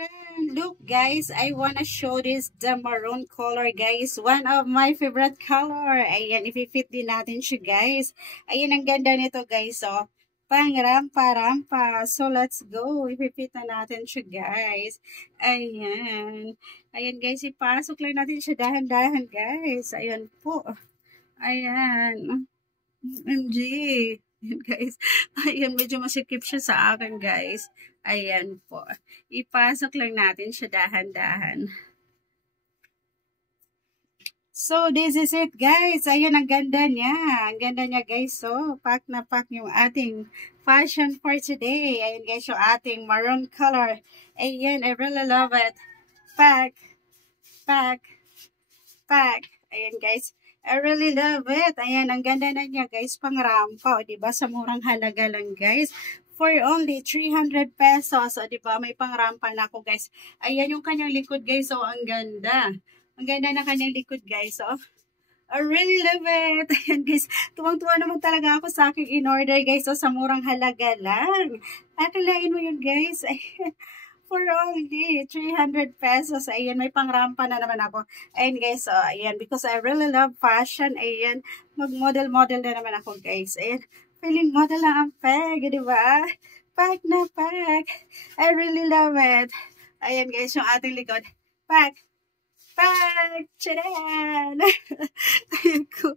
Tadaan! Look guys, I wanna show this the maroon color guys. One of my favorite color. Ayan, ipipit din natin siya guys. Ayan, ang ganda nito guys, oh. Pang rampa-rampa. So let's go. Ipipit na natin siya guys. Ayan. Ayan guys, ipasok lang natin siya dahan-dahan guys. Ayan po. Ayan. OMG. Ayan guys. Ayan, medyo masikip siya sa akin guys. Ayan po. Ipasok lang natin siya dahan-dahan. So, this is it guys. Ayan, ang ganda niya. Ang ganda niya guys. So, pack na pack yung ating fashion for today. Ayan guys, yung ating maroon color. Ayan, I really love it. Pack, pack, pack. Ayan guys. I really love it. Ayan, ang ganda na niya guys. Pang rampa. O, diba? Sa murang halaga lang guys. For only 300 pesos. O, diba? May pang rampa na ako guys. Ayan yung kanyang likod guys. O, ang ganda. Ang ganda na kanyang likod guys. O, I really love it. Ayan guys. Tuwang-tuwa naman talaga ako sa aking in-order guys. O, sa murang halaga lang. At alain mo yun guys. Ayan. For only 300 pesos. Ayan, may pangrampa na naman ako. Ayan guys, so ayan, because I really love fashion. Ayan, mag-model-model na naman ako guys. Ayan, feeling model lang ang peg, di ba? Pack na pack. I really love it. Ayan guys, yung ating likod. Pack. Pack. Tcharan! Ayan ko.